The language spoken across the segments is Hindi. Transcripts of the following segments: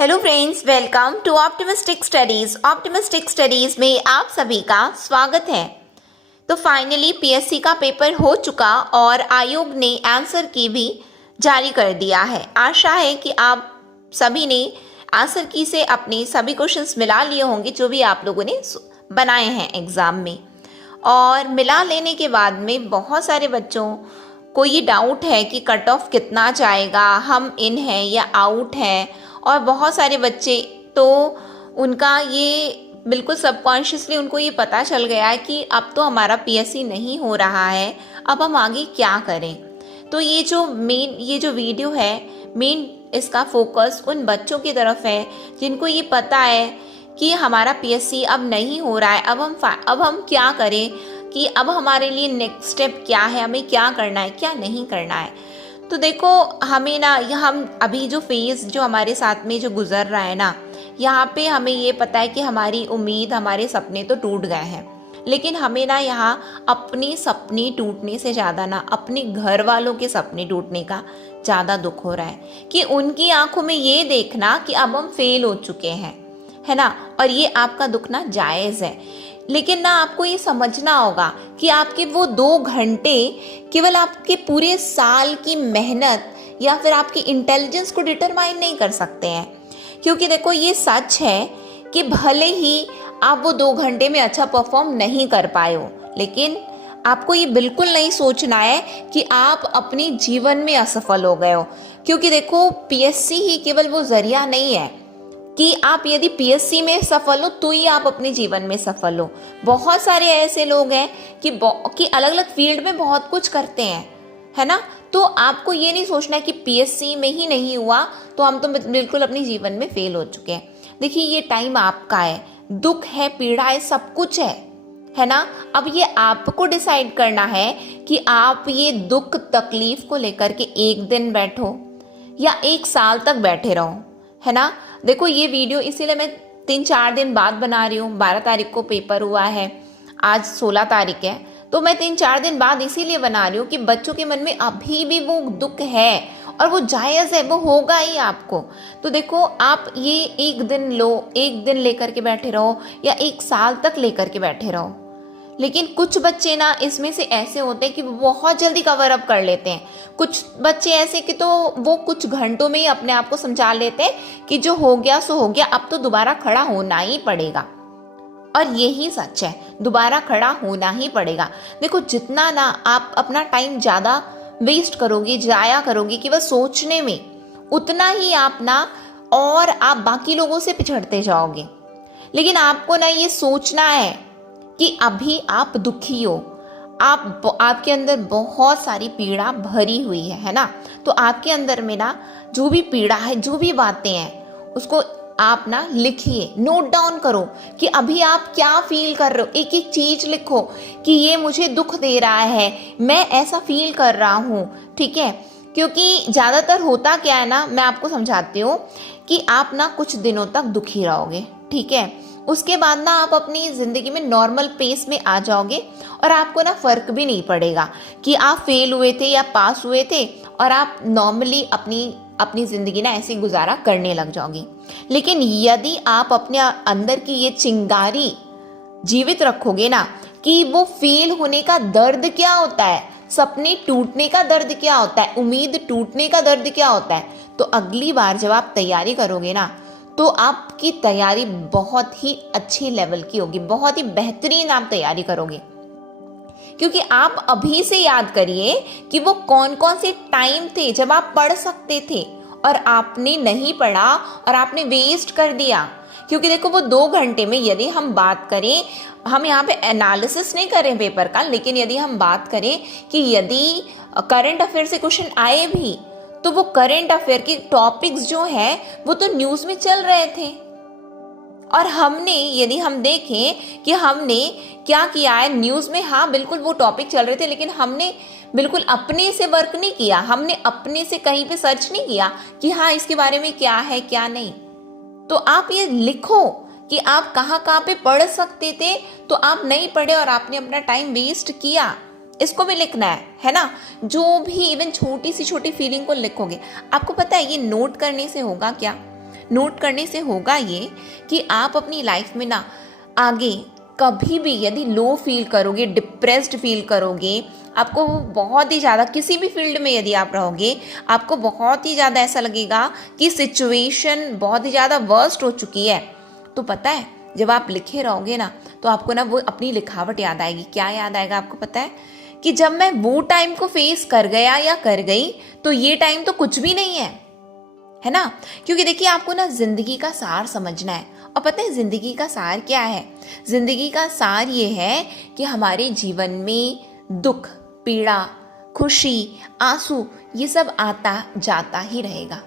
Hello friends, welcome to optimistic studies. Optimistic studies में आप सभी का स्वागत है। तो फाइनली पीएससी का पेपर हो चुका और आयोग ने आंसर की भी जारी कर दिया है। आशा है कि आप सभी ने आंसर की से अपने सभी क्वेश्चंस मिला लिए होंगे जो भी आप लोगों ने बनाए हैं एग्ज़ाम में। और मिला लेने के बाद में बहुत सारे बच्चों को ये डाउट है कि कट ऑफ कितना जाएगा, हम इन हैं या आउट हैं। और बहुत सारे बच्चे तो उनका ये बिल्कुल सबकॉन्शियसली उनको ये पता चल गया है कि अब तो हमारा पीएससी नहीं हो रहा है, अब हम आगे क्या करें। तो ये जो वीडियो है मेन इसका फोकस उन बच्चों की तरफ है जिनको ये पता है कि हमारा पीएससी अब नहीं हो रहा है, अब हम क्या करें, कि अब हमारे लिए नेक्स्ट स्टेप क्या है, हमें क्या करना है क्या नहीं करना है। तो देखो हमें ना हम अभी जो फेज़ जो हमारे साथ में जो गुजर रहा है ना, यहाँ पे हमें ये पता है कि हमारी उम्मीद हमारे सपने तो टूट गए हैं, लेकिन हमें ना यहाँ अपनी सपने टूटने से ज़्यादा ना अपने घर वालों के सपने टूटने का ज़्यादा दुख हो रहा है कि उनकी आंखों में ये देखना कि अब हम फेल हो चुके हैं, है ना। और ये आपका दुख ना जायज़ है, लेकिन ना आपको ये समझना होगा कि आपके वो 2 घंटे केवल आपके पूरे साल की मेहनत या फिर आपकी इंटेलिजेंस को डिटरमाइन नहीं कर सकते हैं। क्योंकि देखो ये सच है कि भले ही आप वो 2 घंटे में अच्छा परफॉर्म नहीं कर पाए हो, लेकिन आपको ये बिल्कुल नहीं सोचना है कि आप अपने जीवन में असफल हो गए हो। क्योंकि देखो पीएससी ही केवल वो जरिया नहीं है कि आप यदि पीएससी में सफल हो तो ही आप अपने जीवन में सफल हो। बहुत सारे ऐसे लोग हैं कि अलग अलग फील्ड में बहुत कुछ करते हैं, है ना। तो आपको ये नहीं सोचना है कि पीएससी में ही नहीं हुआ तो हम तो बिल्कुल अपने जीवन में फेल हो चुके हैं। देखिए ये टाइम आपका है, दुख है, पीड़ा है, सब कुछ है ना। अब ये आपको डिसाइड करना है कि आप ये दुख तकलीफ को लेकर के एक दिन बैठो या 1 साल तक बैठे रहो, है ना। देखो ये वीडियो इसीलिए मैं 3-4 दिन बाद बना रही हूँ। 12 तारीख को पेपर हुआ है, आज 16 तारीख है, तो मैं 3-4 दिन बाद इसीलिए बना रही हूँ कि बच्चों के मन में अभी भी वो दुख है और वो जायज़ है, वो होगा ही आपको। तो देखो आप ये 1 दिन लो, 1 दिन लेकर के बैठे रहो या 1 साल तक लेकर के बैठे रहो। लेकिन कुछ बच्चे ना इसमें से ऐसे होते हैं कि वो बहुत जल्दी कवर अप कर लेते हैं। कुछ बच्चे ऐसे कि तो वो कुछ घंटों में ही अपने आप को समझा लेते हैं कि जो हो गया सो हो गया, अब तो दोबारा खड़ा होना ही पड़ेगा। और यही सच है, दोबारा खड़ा होना ही पड़ेगा। देखो जितना ना आप अपना टाइम ज़्यादा वेस्ट करोगे, जाया करोगे केवल सोचने में, उतना ही आप ना और आप बाकी लोगों से पिछड़ते जाओगे। लेकिन आपको ना ये सोचना है कि अभी आप दुखी हो, आपके अंदर बहुत सारी पीड़ा भरी हुई है ना। तो आपके अंदर में ना जो भी पीड़ा है, जो भी बातें हैं, उसको आप ना लिखिए, नोट डाउन करो कि अभी आप क्या फील कर रहे हो। एक एक चीज लिखो कि ये मुझे दुख दे रहा है, मैं ऐसा फील कर रहा हूँ, ठीक है। क्योंकि ज़्यादातर होता क्या है ना, मैं आपको समझाती हूँ कि आप ना कुछ दिनों तक दुखी रहोगे, ठीक है। उसके बाद ना आप अपनी ज़िंदगी में नॉर्मल पेस में आ जाओगे और आपको ना फ़र्क भी नहीं पड़ेगा कि आप फेल हुए थे या पास हुए थे, और आप नॉर्मली अपनी ज़िंदगी ना ऐसे गुजारा करने लग जाओगी। लेकिन यदि आप अपने अंदर की ये चिंगारी जीवित रखोगे ना कि वो फेल होने का दर्द क्या होता है, सपने टूटने का दर्द क्या होता है, उम्मीद टूटने का दर्द क्या होता है, तो अगली बार जब आप तैयारी करोगे ना तो आपकी तैयारी बहुत ही अच्छी लेवल की होगी, बहुत ही बेहतरीन आप तैयारी करोगे। क्योंकि आप अभी से याद करिए कि वो कौन कौन से टाइम थे जब आप पढ़ सकते थे और आपने नहीं पढ़ा और आपने वेस्ट कर दिया। क्योंकि देखो वो 2 घंटे में यदि हम बात करें, हम यहाँ पे एनालिसिस नहीं करें पेपर का, लेकिन यदि हम बात करें कि यदि करंट अफेयर से क्वेश्चन आए भी तो वो करंट अफेयर के टॉपिक्स जो हैं वो तो न्यूज़ में चल रहे थे। और हमने यदि हम देखें कि हमने क्या किया है न्यूज़ में, हाँ बिल्कुल वो टॉपिक चल रहे थे, लेकिन हमने बिल्कुल अपने से वर्क नहीं किया, हमने अपने से कहीं पे सर्च नहीं किया कि हाँ इसके बारे में क्या है क्या नहीं। तो आप ये लिखो कि आप कहाँ कहाँ पे पढ़ सकते थे तो आप नहीं पढ़े और आपने अपना टाइम वेस्ट किया, इसको भी लिखना है ना। जो भी इवन छोटी सी छोटी फीलिंग को लिखोगे, आपको पता है ये नोट करने से होगा क्या, नोट करने से होगा ये कि आप अपनी लाइफ में ना आगे कभी भी यदि लो फील करोगे, डिप्रेस्ड फील करोगे, आपको बहुत ही ज़्यादा किसी भी फील्ड में यदि आप रहोगे, आपको बहुत ही ज़्यादा ऐसा लगेगा कि सिचुएशन बहुत ही ज़्यादा वर्स्ट हो चुकी है, तो पता है जब आप लिखे रहोगे ना तो आपको ना वो अपनी लिखावट याद आएगी। क्या याद आएगा आपको पता है? कि जब मैं वो टाइम को फेस कर गया या कर गई तो ये टाइम तो कुछ भी नहीं है ना। क्योंकि देखिए आपको ना जिंदगी का सार समझना है, और पता है जिंदगी का सार क्या है? जिंदगी का सार ये है कि हमारे जीवन में दुख, पीड़ा, खुशी, आंसू ये सब आता जाता ही रहेगा,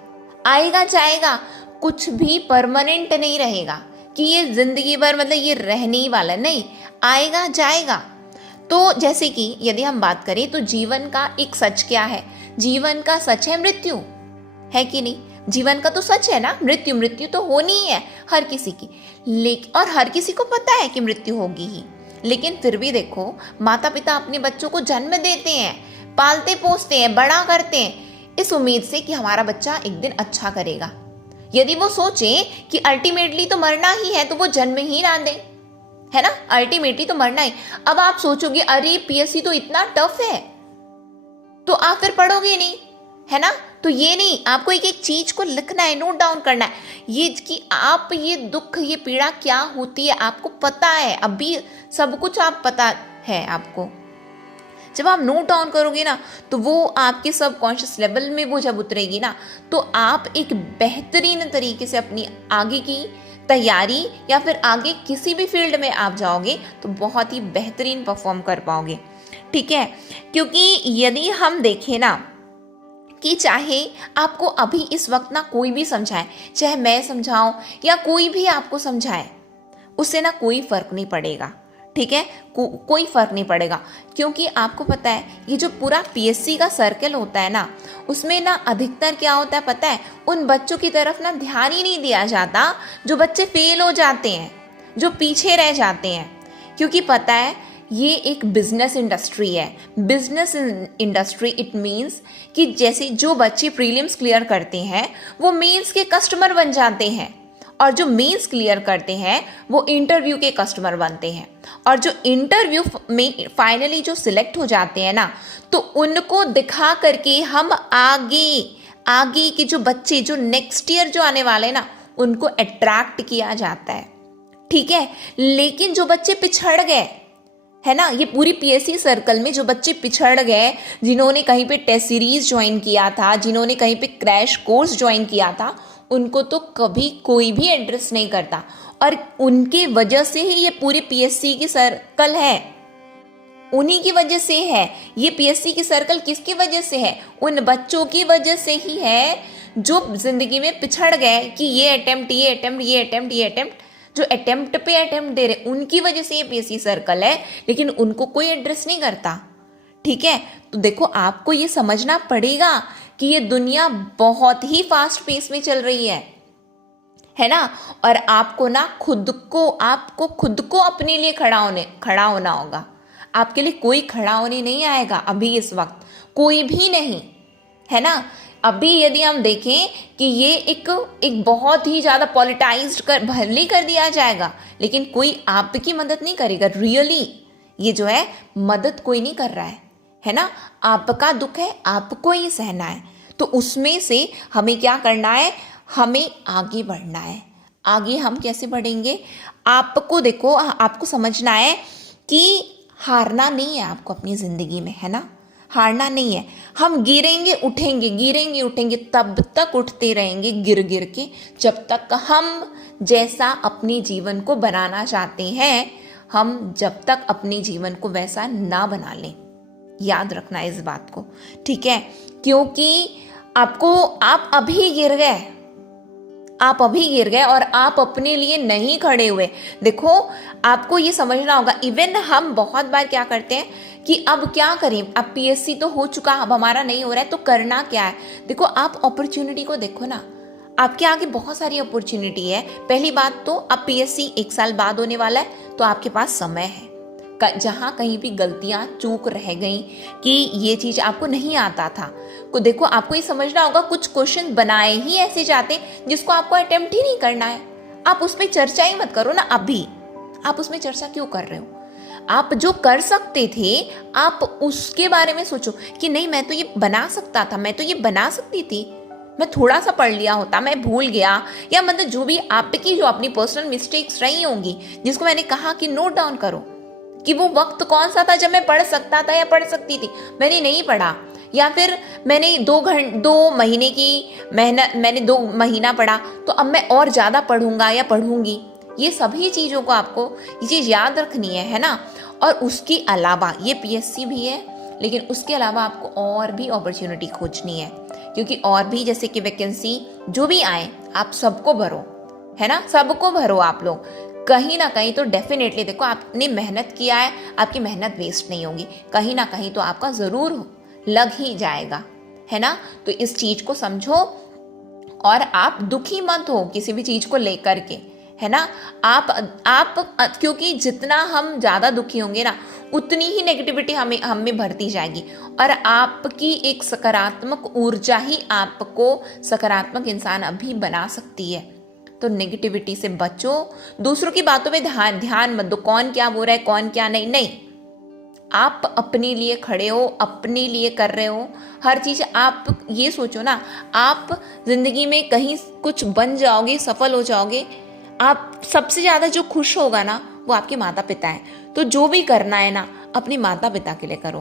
आएगा जाएगा, कुछ भी परमानेंट नहीं रहेगा कि ये जिंदगी भर मतलब ये रहने ही वाला नहीं, आएगा जाएगा। तो जैसे कि यदि हम बात करें तो जीवन का एक सच क्या है? जीवन का सच है मृत्यु, है कि नहीं? जीवन का तो सच है ना मृत्यु, मृत्यु तो होनी ही है हर किसी की, लेकिन और हर किसी को पता है कि मृत्यु होगी ही, लेकिन फिर भी देखो माता पिता अपने बच्चों को जन्म देते हैं, पालते पोसते हैं, बड़ा करते हैं इस उम्मीद से कि हमारा बच्चा एक दिन अच्छा करेगा। यदि वो सोचे कि अल्टीमेटली तो मरना ही है तो वो जन्म ही ना दे, है ना, अल्टीमेटली तो मरना ही। अब आप सोचोगे अरे पीएससी तो इतना टफ है तो आप फिर पढ़ोगे नहीं, है ना। तो ये नहीं, आपको एक एक चीज को लिखना है, नोट डाउन करना है, ये कि आप ये दुख ये पीड़ा क्या होती है आपको पता है, अभी सब कुछ आप पता है आपको। जब आप नोट डाउन करोगे ना तो वो आपके सबकॉन्शियस लेवल में वो जब उतरेगी ना तो आप एक बेहतरीन तरीके से अपनी आगे की तैयारी या फिर आगे किसी भी फील्ड में आप जाओगे तो बहुत ही बेहतरीन परफॉर्म कर पाओगे, ठीक है। क्योंकि यदि हम देखें ना कि चाहे आपको अभी इस वक्त ना कोई भी समझाए, चाहे मैं समझाऊं या कोई भी आपको समझाए, उससे ना कोई फर्क नहीं पड़ेगा, ठीक है, कोई फर्क नहीं पड़ेगा। क्योंकि आपको पता है ये जो पूरा पीएससी का सर्कल होता है ना उसमें ना अधिकतर क्या होता है पता है, उन बच्चों की तरफ ना ध्यान ही नहीं दिया जाता जो बच्चे फेल हो जाते हैं, जो पीछे रह जाते हैं। क्योंकि पता है ये एक बिजनेस इंडस्ट्री है। बिजनेस इंडस्ट्री इट मीन्स कि जैसे जो बच्चे प्रीलिम्स क्लियर करते हैं वो मेंस के कस्टमर बन जाते हैं, और जो मेंस क्लियर करते हैं वो इंटरव्यू के कस्टमर बनते हैं, और जो इंटरव्यू में फाइनली जो सिलेक्ट हो जाते हैं ना तो उनको दिखा करके हम आगे के जो बच्चे जो नेक्स्ट ईयर जो आने वाले हैं ना उनको अट्रैक्ट किया जाता है, ठीक है। लेकिन जो बच्चे पिछड़ गए है ना, ये पूरी पीएससी सर्कल में जो बच्चे पिछड़ गए, जिन्होंने कहीं पे टेस्ट सीरीज ज्वाइन किया था, जिन्होंने कहीं पे क्रैश कोर्स ज्वाइन किया था, उनको तो कभी कोई भी एड्रेस नहीं करता, और उनके वजह से ही ये पूरी पीएससी की सर्कल है, उन्हीं की वजह से है ये पीएससी की सर्कल। किसकी वजह से है? उन बच्चों की वजह से ही है जो जिंदगी में पिछड़ गए कि ये अटेम्प्ट जो अटेम्प्ट पे अटेम्प्ट दे रहे, उनकी वजह से ये पीएससी सर्कल है, लेकिन उनको कोई एड्रेस नहीं करता, ठीक है। तो देखो आपको ये समझना पड़ेगा कि ये दुनिया बहुत ही फास्ट पेस में चल रही है ना, और आपको ना आपको खुद को अपने लिए खड़ा होना होगा। आपके लिए कोई खड़ा होने नहीं आएगा अभी इस वक्त, कोई भी नहीं, है ना। अभी यदि हम देखें कि ये एक बहुत ही ज़्यादा पॉलिटाइज्ड भले कर दिया जाएगा, लेकिन कोई आपकी मदद नहीं करेगा। रियली ये जो है मदद कोई नहीं कर रहा है ना। आपका दुख है, आपको ही सहना है, तो उसमें से हमें क्या करना है, हमें आगे बढ़ना है। आगे हम कैसे बढ़ेंगे? आपको देखो, आपको समझना है कि हारना नहीं है आपको अपनी ज़िंदगी में, है ना, हारना नहीं है। हम गिरेंगे उठेंगे, तब तक उठते रहेंगे गिर के, जब तक हम जैसा अपने जीवन को बनाना चाहते हैं, हम जब तक अपने जीवन को वैसा ना बना लें। याद रखना इस बात को, ठीक है। क्योंकि आप अभी गिर गए और आप अपने लिए नहीं खड़े हुए। देखो आपको ये समझना होगा, इवन हम बहुत बार क्या करते हैं कि अब क्या करें, अब पीएससी तो हो चुका, अब हमारा नहीं हो रहा है तो करना क्या है। देखो आप अपॉर्चुनिटी को देखो ना, आपके आगे बहुत सारी अपॉर्चुनिटी है। पहली बात तो अब पीएससी 1 साल बाद होने वाला है तो आपके पास समय है, जहाँ कहीं भी गलतियाँ चूक रह गई कि ये चीज़ आपको नहीं आता था। को देखो, आपको ये समझना होगा, कुछ क्वेश्चन बनाए ही ऐसे जाते जिसको आपको अटेम्प्ट ही नहीं करना है। आप उस पर चर्चा ही मत करो ना। अभी आप उसमें चर्चा क्यों कर रहे हो? आप जो कर सकते थे आप उसके बारे में सोचो कि नहीं, मैं तो ये बना सकता था, मैं तो ये बना सकती थी, मैं थोड़ा सा पढ़ लिया होता, मैं भूल गया, या मतलब जो भी आपकी जो अपनी पर्सनल मिस्टेक्स रही होंगी जिसको मैंने कहा कि नोट डाउन करो कि वो वक्त कौन सा था जब मैं पढ़ सकता था या पढ़ सकती थी, मैंने नहीं पढ़ा, या फिर मैंने 2 महीने की मेहनत, मैंने 2 महीना पढ़ा तो अब मैं और ज़्यादा पढ़ूंगा या पढ़ूंगी। ये सभी चीज़ों को आपको ये चीज़ याद रखनी है ना। और उसके अलावा ये पीएससी भी है, लेकिन उसके अलावा आपको और भी अपॉर्चुनिटी खोजनी है, क्योंकि और भी जैसे कि वैकेंसी जो भी आए आप सबको भरो, है ना, सबको भरो आप लोग। कहीं ना कहीं तो डेफिनेटली देखो, आपने मेहनत किया है, आपकी मेहनत वेस्ट नहीं होगी, कहीं ना कहीं तो आपका ज़रूर लग ही जाएगा, है ना। तो इस चीज़ को समझो और आप दुखी मत हो किसी भी चीज़ को लेकर के, है ना। आप क्योंकि जितना हम ज़्यादा दुखी होंगे ना, उतनी ही नेगेटिविटी हमें भरती जाएगी, और आपकी एक सकारात्मक ऊर्जा ही आपको सकारात्मक इंसान अभी बना सकती है। तो नेगेटिविटी से बचो, दूसरों की बातों पे ध्यान मत दो, कौन क्या बोल रहा है, कौन क्या नहीं। आप अपने लिए खड़े हो, अपने लिए कर रहे हो हर चीज़। आप ये सोचो ना, आप जिंदगी में कहीं कुछ बन जाओगे, सफल हो जाओगे, आप सबसे ज़्यादा जो खुश होगा ना वो आपके माता पिता हैं। तो जो भी करना है ना, अपने माता पिता के लिए करो,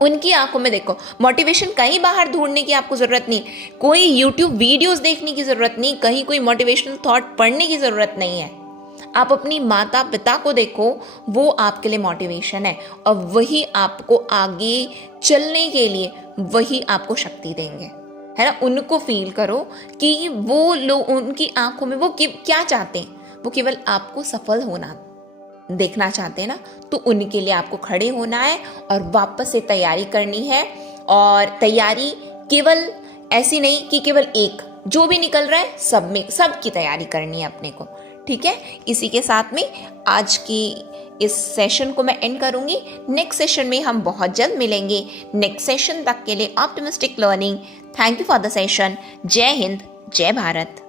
उनकी आंखों में देखो। मोटिवेशन कहीं बाहर ढूंढने की आपको ज़रूरत नहीं, कोई यूट्यूब वीडियोस देखने की ज़रूरत नहीं, कहीं कोई मोटिवेशनल थॉट पढ़ने की ज़रूरत नहीं है। आप अपनी माता पिता को देखो, वो आपके लिए मोटिवेशन है, और वही आपको आगे चलने के लिए वही आपको शक्ति देंगे, है ना। उनको फील करो कि वो लोग, उनकी आंखों में वो क्या चाहते हैं, वो केवल आपको सफल होना देखना चाहते हैं ना। तो उनके लिए आपको खड़े होना है और वापस से तैयारी करनी है। और तैयारी केवल ऐसी नहीं कि केवल एक, जो भी निकल रहा है सब में, सब की तैयारी करनी है अपने को, ठीक है। इसी के साथ में आज की इस सेशन को मैं एंड करूंगी। नेक्स्ट सेशन में हम बहुत जल्द मिलेंगे। नेक्स्ट सेशन तक के लिए optimistic learning. Thank you for the session. जय हिंद, जय भारत।